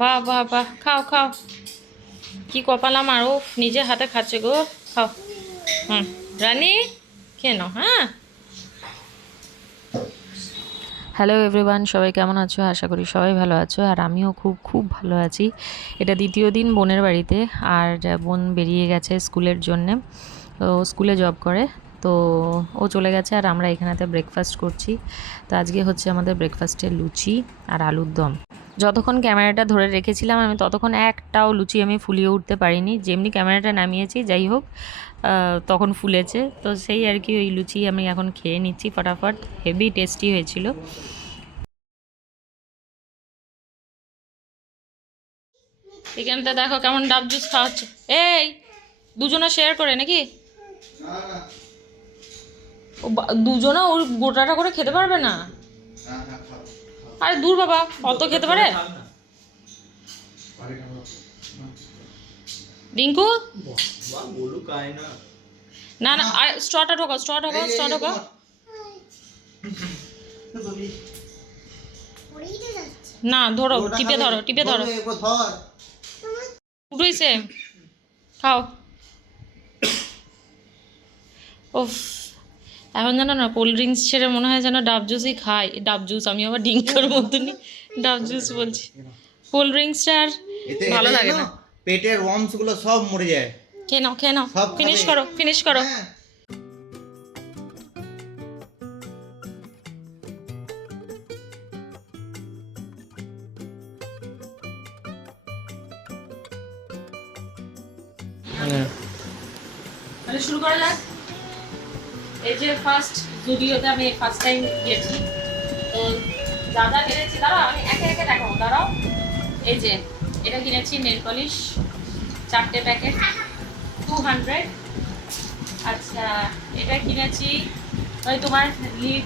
বাহ বাহ বাহ, খাও খাও। কি কপাল আমার, ও নিজে হাতে খাচ্ছে গো। খাও। হুম। রানী, খেয়ে নাও। হ্যাঁ। হ্যালো এভরিওয়ান, সবাই কেমন আছো? আশা করি সবাই ভালো আছো, আর আমিও খুব খুব ভালো আছি। এটা দ্বিতীয় দিন বোনের বাড়িতে, আর বোন বেরিয়ে গেছে স্কুলের জন্যে। ও স্কুলে জব করে, তো ও চলে গেছে, আর আমরা এখানেতে ব্রেকফাস্ট করছি। তো আজকে হচ্ছে আমাদের ব্রেকফাস্টে লুচি আর আলুর দম। যতক্ষণ ক্যামেরাটা ধরে রেখেছিলাম আমি, ততক্ষণ একটাও লুচি আমি ফুলিয়ে উঠতে পারিনি। যেমনি ক্যামেরাটা নামিয়েছি, যাই হোক, তখন ফুলেছে। তো সেই আর কি, ওই লুচি আমি এখন খেয়ে নিচ্ছি ফটাফট। হেভি টেস্টি হয়েছিল। এখানটা দেখো কেমন ডাব জুস খাওয়াচ্ছে। এই, দুজনে শেয়ার করে নাকি? দুজনে ওর গোটাটা করে খেতে পারবে না? আরে দূর বাবা, অত খেতে পারে রিঙ্কু? না না, আর স্ট্রটা ঢোকাও, স্ট্র ঢোকাও, স্ট্র ঢোকাও। না ধরো, টিপে ধরো, টিপে ধরো। দুটোই সেম। খাও। ওফ, এখন জানো না, কোল্ড ড্রিঙ্কস ছেড়ে মনে হয় যেন ডাব জুসই খাই। ডাব জুস, আমি আবার ডিঙ্কার মতনই ডাব জুস বলছি। কোল্ড ড্রিঙ্কসটা আর ভালো লাগে না। পেটের ওয়ার্মস গুলো সব মরে যায়। খেয়ে নাও, খেয়ে নাও, সব ফিনিশ খাবে। করো, ফিনিশ করো। হ্যাঁ। তাহলে শুরু করা যাক। এই যে ফার্স্ট জুডিওতে আমি ফার্স্ট টাইম গিয়েছি, তো যা যা কিনেছি দাঁড়াও, আমি একে একে দেখাবো, দাঁড়াও। এই যে এটা কিনেছি নেল পলিশ, 4টে প্যাকেট, 200। আচ্ছা, এটা কিনেছি ওই তোমার লিপ,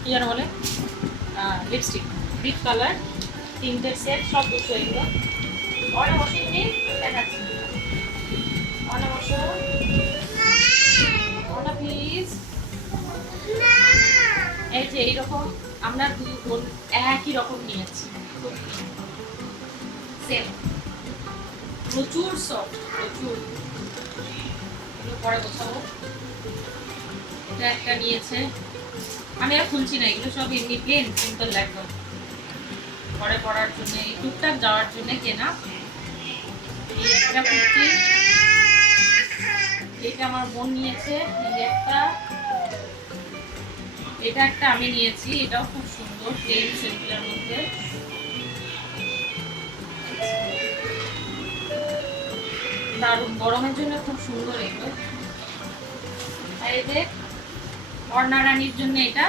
কি যেন বলে, লিপস্টিক, লিপ কালার, 3টে সেট, সব 200 এগুলো। অনেক বসে তুমি দেখাচ্ছি, অনেক বসো, অনেক প্লিজ। এই যে এইরকম আমরা দুই বোন একই রকম নিয়েছি, সেম, প্রচুর সফট, প্রচুর। এগুলো পরে গোছাবো। এটা একটা নিয়েছে, আমি আর খুলছি না, এগুলো সব এমনি প্লেন সিম্পল একদম, পরে পড়ার জন্য, এই টুকটাক যাওয়ার জন্য কেনা। এটা কুর্তি, এটা আমার বোন নিয়েছে। এই একটা, এটা একটা আমি নিয়েছি, এটাও খুব সুন্দর, প্লেন সিম্পলের মধ্যে। দারুণ, গরমের জন্য খুব সুন্দর এগুলো। আর এই যে অর্ণা রানীর জন্য এটা,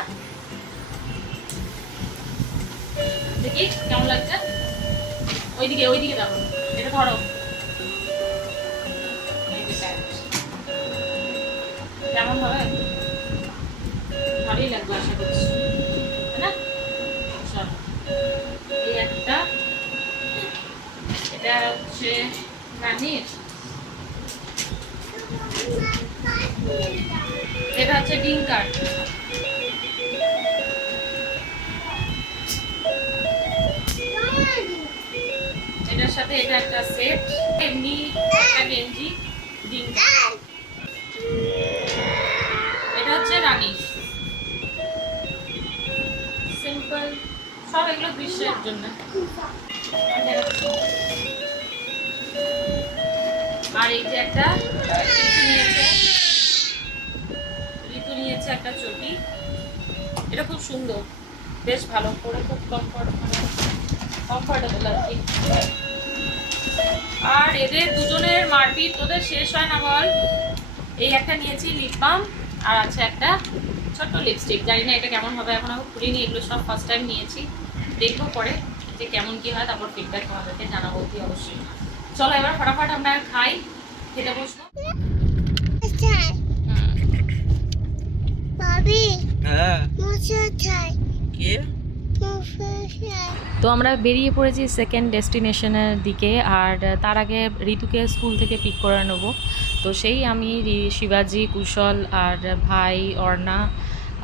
দেখি কেমন লাগছে। ওইদিকে ওইদিকে দেখো, এটা ধরো। কেমন হবে? ভালোই লাগবে আশা করছি, তাই না? চলো, এই একটা, এটা হচ্ছে রানীর, এটা হচ্ছে ডিঙ্কার। এটার সাথে এটা একটা সেট, এমনি একটা গেঞ্জি, ডিঙ্কার। এটা হচ্ছে রানী, সিম্পল, সব এগুলো গ্রীষ্মের জন্য। আর এই যে একটা ঋতু নিয়েছে, ঋতু নিয়েছে একটা চটি, এটা খুব সুন্দর, বেশ ভালো করে, খুব কমফোর্টেবল আর কি। আর এদের দুজনের মারপিট তোদের শেষ হয় না বল। এই একটা নিয়েছি লিপ বাম, আর আছে একটা ছোট্ট লিপস্টিক, জানি না এটা কেমন হবে, এখন আমি খুলিনি, এগুলো সব ফার্স্ট টাইম নিয়েছি, দেখবো পরে যে কেমন কি হয়, তারপর ফিডব্যাক তোমাদেরকে জানাবো কি অবশ্যই। চলো এবার ফটাফট আমরা খাই, খেতে বসবো। হ্যাঁ। কে? তো আমরা বেরিয়ে পড়েছি সেকেন্ড ডেস্টিনেশনের দিকে, আর তার আগে ঋতুকে স্কুল থেকে পিক করে নেবো। তো সেই আমি, শিবাজি, কুশল আর ভাই অর্ণা,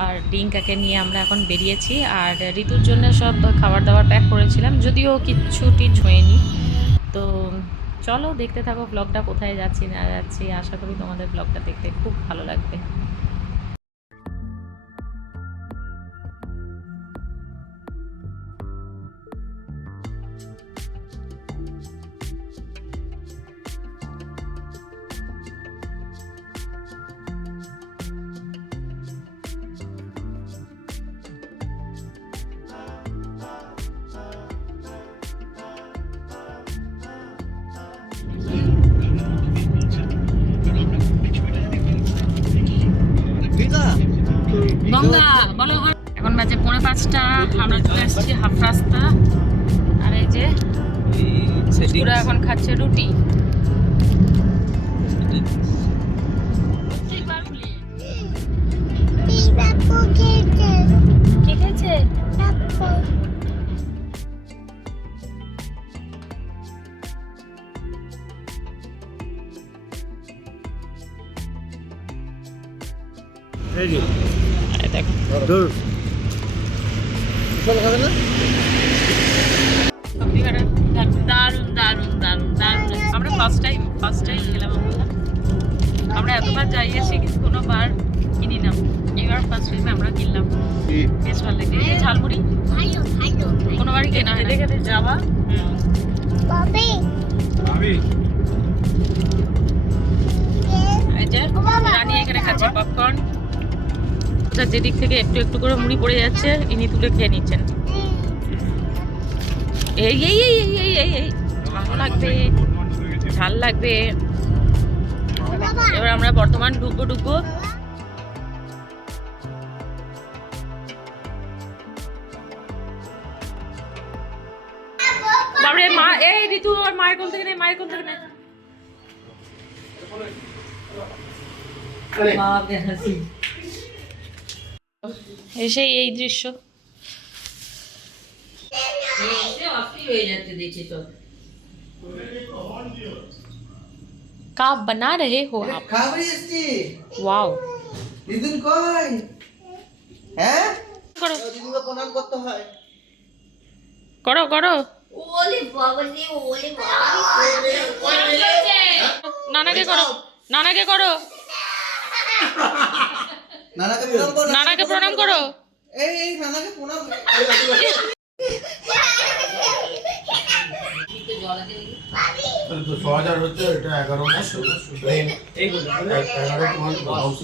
আর ডিঙ্কাকে নিয়ে আমরা এখন বেরিয়েছি। আর ঋতুর জন্য সব খাবার দাবার প্যাক করেছিলাম, যদিও কিচ্ছুটি ছোঁয়নি। তো চলো দেখতে থাকো ব্লগটা, কোথায় যাচ্ছি না যাচ্ছি। আশা করি তোমাদের ব্লগটা দেখতে খুব ভালো লাগবে। গঙ্গা বলো, এখন বাজে 4:45, আমরা চলে এসেছি হাফ রাস্তা। আর এই যে ওরা এখন খাচ্ছে রুটি। কে খেয়েছে? দেখো দারুন দারুন দারুন দারুন। আমরা ফার্স্ট টাইম খেলাম। আমরা এতবার যাই এসে কিন্তু কোনোবার কিনি না, এবার ফার্স্ট টাইম আমরা কিনলাম, বেশ ভালো লাগে। এই ঝালমুড়ি কোনোবারই কেনা হয় না, খেতে যাওয়া। এই যে রানী এখানে খাচ্ছে পপকর্ন। যেদিক থেকে একটু একটু করে মুড়ি পড়ে যাচ্ছে, ইনি তুলে খেয়ে নিচ্ছেন। এই এই এই এই এই এই ঝাল লাগবে, ঝাল লাগবে। এবার আমরা বর্তমান ঢুকবো। বাবরে মা, এই ঋতু আর মায়ের কোল থেকে নেই, মায়ের কোল থেকে নেই। এসেই এই দৃশ্য का बना रहे हो आप? वाओ, দিদুন কই? হ্যাঁ करो দিদুনকে প্রণাম করতে হয়। करो करो। नाना के करो, नाना के करो, নানাকে প্রণাম করো। नाना के प्रणाम करो। এই নানাকে প্রণাম। তো ৬০০০ হচ্ছে, এটা ১১ মাস। 11 তোমার হাউস